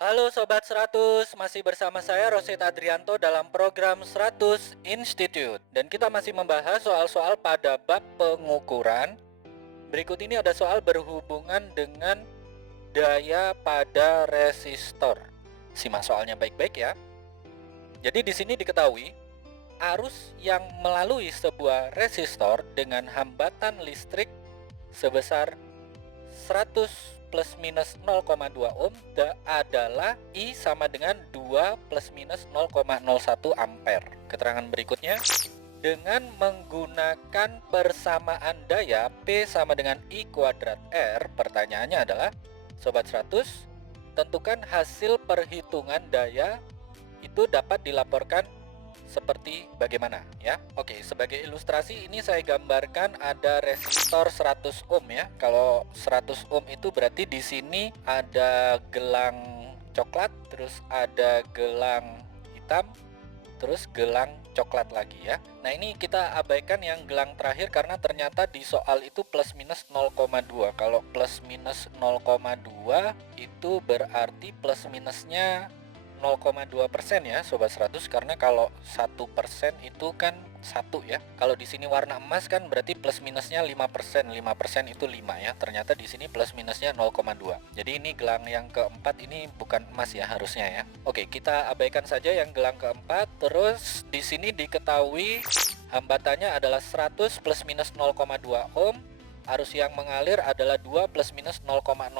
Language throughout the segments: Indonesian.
Halo Sobat 100, masih bersama saya Rosid Adrianto dalam program 100 Institute. Dan kita masih membahas soal-soal pada bab pengukuran. Berikut ini ada soal berhubungan dengan daya pada resistor. Simak soalnya baik-baik ya. Jadi di sini diketahui, arus yang melalui sebuah resistor dengan hambatan listrik sebesar 100 plus minus 0,2 ohm adalah I sama dengan 2 plus minus 0,01 ampere. Keterangan berikutnya, dengan menggunakan persamaan daya P sama dengan I kuadrat R, pertanyaannya adalah, Sobat 100, tentukan hasil perhitungan daya itu dapat dilaporkan seperti bagaimana ya. Oke, sebagai ilustrasi ini saya gambarkan ada resistor 100 ohm ya. Kalau 100 ohm itu berarti di sini ada gelang coklat, terus ada gelang hitam, terus gelang coklat lagi ya. Nah, ini kita abaikan yang gelang terakhir karena ternyata di soal itu plus minus 0,2. Kalau plus minus 0,2 itu berarti plus minusnya 0,2% ya Sobat 100, karena kalau 1% itu kan 1 ya. Kalau di sini warna emas kan berarti plus minusnya 5%. 5% itu 5 ya. Ternyata di sini plus minusnya 0,2. Jadi ini gelang yang keempat ini bukan emas ya harusnya ya. Oke, kita abaikan saja yang gelang keempat. Terus di sini diketahui hambatannya adalah 100 plus minus 0,2 ohm. Arus yang mengalir adalah 2 plus minus 0,01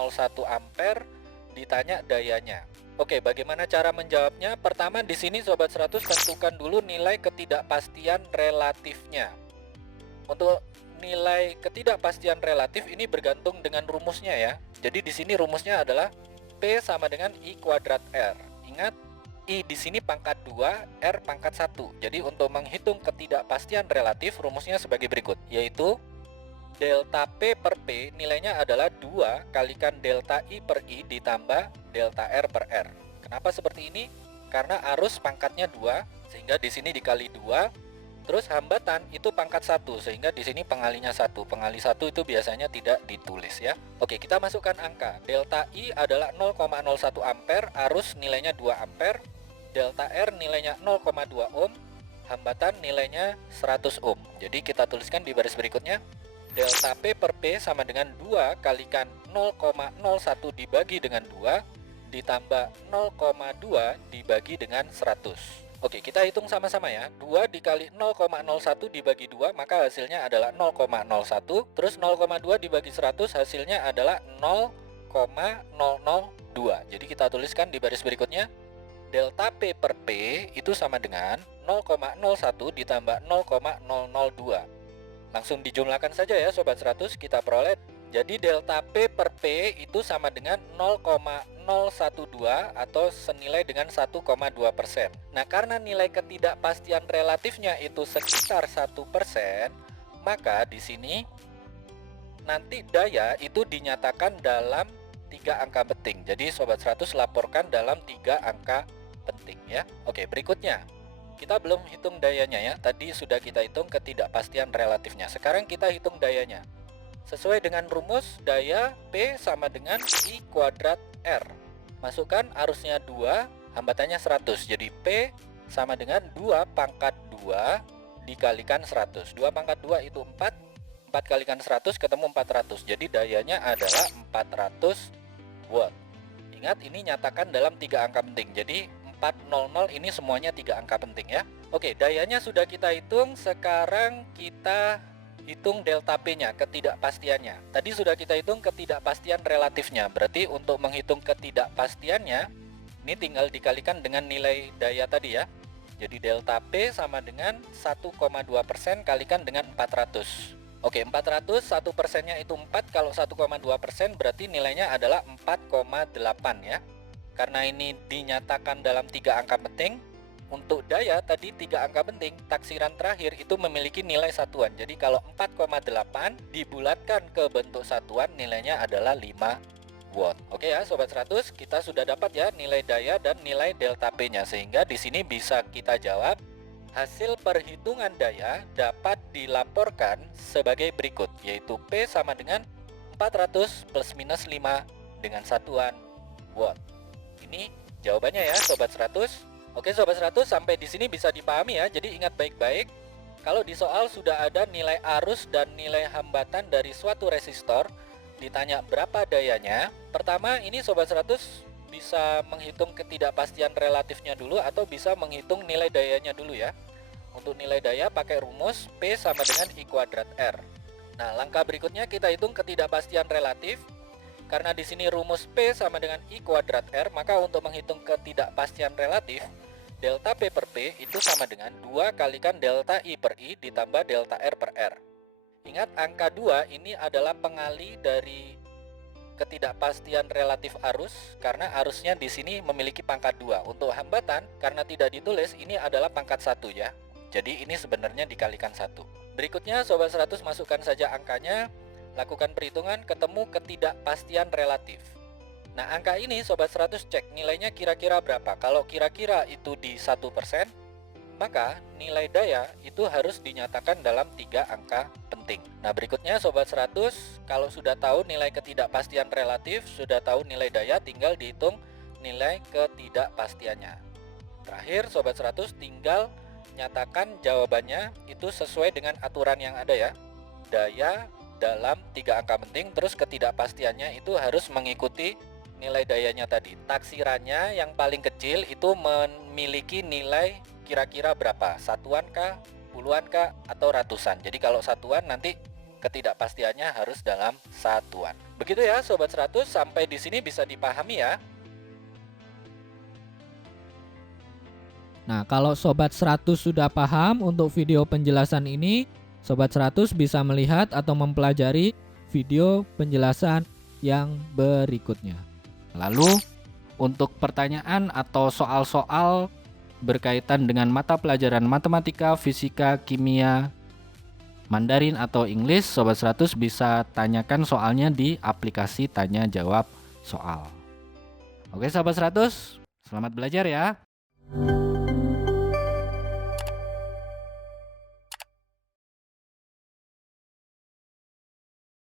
ampere. Ditanya dayanya. Oke, bagaimana cara menjawabnya? Pertama, di sini Sobat 100 tentukan dulu nilai ketidakpastian relatifnya. Untuk nilai ketidakpastian relatif ini bergantung dengan rumusnya ya. Jadi di sini rumusnya adalah P sama dengan I kuadrat R. Ingat, I di sini pangkat 2, R pangkat 1. Jadi untuk menghitung ketidakpastian relatif rumusnya sebagai berikut, yaitu delta P per P nilainya adalah 2 kalikan delta I per I ditambah delta R per R. Kenapa seperti ini? Karena arus pangkatnya 2, sehingga di sini dikali 2. Terus hambatan itu pangkat 1, sehingga di sini pengalinya 1. Pengali 1 itu biasanya tidak ditulis ya. Oke, kita masukkan angka. Delta I adalah 0,01 ampere, arus nilainya 2 ampere. Delta R nilainya 0,2 ohm, hambatan nilainya 100 ohm. Jadi kita tuliskan di baris berikutnya. Delta P per P sama dengan 2 kalikan 0,01 dibagi dengan 2 ditambah 0,2 dibagi dengan 100. Oke, kita hitung sama-sama ya. 2 dikali 0,01 dibagi 2 maka hasilnya adalah 0,01. Terus 0,2 dibagi 100 hasilnya adalah 0,002. Jadi kita tuliskan di baris berikutnya. Delta P per P itu sama dengan 0,01 ditambah 0,002. Langsung dijumlahkan saja ya Sobat 100, kita peroleh. Jadi delta P per P itu sama dengan 0,012 atau senilai dengan 1,2%. Nah, karena nilai ketidakpastian relatifnya itu sekitar 1%, maka di sini nanti daya itu dinyatakan dalam 3 angka penting. Jadi Sobat 100 laporkan dalam 3 angka penting ya. Oke, berikutnya. Kita belum hitung dayanya ya. Tadi sudah kita hitung ketidakpastian relatifnya. Sekarang kita hitung dayanya. Sesuai dengan rumus, daya P sama dengan I kuadrat R. Masukkan arusnya 2, hambatannya 100. Jadi P sama dengan 2 pangkat 2 dikalikan 100. 2 pangkat 2 itu 4. 4 kalikan 100 ketemu 400. Jadi dayanya adalah 400 watt. Ingat, ini nyatakan dalam 3 angka penting. Jadi 400 ini semuanya 3 angka penting ya. Oke, dayanya sudah kita hitung. Sekarang kita hitung delta P-nya, ketidakpastiannya. Tadi sudah kita hitung ketidakpastian relatifnya. Berarti untuk menghitung ketidakpastiannya, ini tinggal dikalikan dengan nilai daya tadi ya. Jadi delta P sama dengan 1,2% kalikan dengan 400. Oke, 400, 1%-nya itu 4. Kalau 1,2% berarti nilainya adalah 4,8 ya. Karena ini dinyatakan dalam 3 angka penting, untuk daya tadi 3 angka penting, taksiran terakhir itu memiliki nilai satuan. Jadi kalau 4,8 dibulatkan ke bentuk satuan, nilainya adalah 5 watt. Oke ya Sobat 100, kita sudah dapat ya nilai daya dan nilai delta P-nya. Sehingga di sini bisa kita jawab, hasil perhitungan daya dapat dilaporkan sebagai berikut, yaitu P sama dengan 400 plus minus 5 dengan satuan watt. Ini jawabannya ya Sobat 100. Oke Sobat 100, sampai di sini bisa dipahami ya. Jadi ingat baik-baik, kalau di soal sudah ada nilai arus dan nilai hambatan dari suatu resistor, ditanya berapa dayanya. Pertama ini Sobat 100 bisa menghitung ketidakpastian relatifnya dulu atau bisa menghitung nilai dayanya dulu ya. Untuk nilai daya pakai rumus P sama dengan I kuadrat R. Nah, langkah berikutnya kita hitung ketidakpastian relatif. Karena di sini rumus P sama dengan I kuadrat R, maka untuk menghitung ketidakpastian relatif, delta P per P itu sama dengan 2 kalikan delta I per I ditambah delta R per R. Ingat, angka 2 ini adalah pengali dari ketidakpastian relatif arus, karena arusnya di sini memiliki pangkat 2. Untuk hambatan, karena tidak ditulis, ini adalah pangkat 1 ya. Jadi ini sebenarnya dikalikan 1. Berikutnya Sobat 100 masukkan saja angkanya, lakukan perhitungan, ketemu ketidakpastian relatif. Nah, angka ini Sobat 100 cek nilainya kira-kira berapa. Kalau kira-kira itu di 1%, maka nilai daya itu harus dinyatakan dalam 3 angka penting. Nah, berikutnya Sobat 100, kalau sudah tahu nilai ketidakpastian relatif, sudah tahu nilai daya, tinggal dihitung nilai ketidakpastiannya. Terakhir Sobat 100 tinggal nyatakan jawabannya itu sesuai dengan aturan yang ada ya. Daya dalam 3 angka penting, terus ketidakpastiannya itu harus mengikuti nilai dayanya tadi. Taksirannya yang paling kecil itu memiliki nilai kira-kira berapa? Satuan kah, puluhan kah, atau ratusan? Jadi kalau satuan nanti ketidakpastiannya harus dalam satuan. Begitu ya Sobat 100, sampai di sini bisa dipahami ya. Nah, kalau Sobat 100 sudah paham untuk video penjelasan ini, Sobat 100 bisa melihat atau mempelajari video penjelasan yang berikutnya. Lalu, untuk pertanyaan atau soal-soal berkaitan dengan mata pelajaran matematika, fisika, kimia, Mandarin atau Inggris, Sobat 100 bisa tanyakan soalnya di aplikasi tanya jawab soal. Oke Sobat 100, selamat belajar ya.